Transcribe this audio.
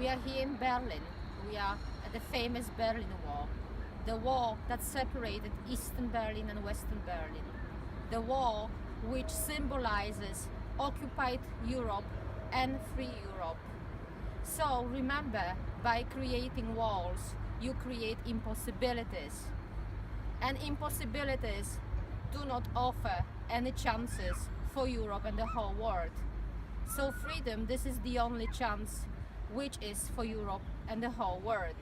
We are here in Berlin. We are at the famous Berlin Wall, the wall that separated Eastern Berlin and Western Berlin, the wall which symbolizes occupied Europe and free Europe. So remember, by creating walls, you create impossibilities. And impossibilities do not offer any chances for Europe and the whole world. So freedom, this is the only chance which is for Europe and the whole world.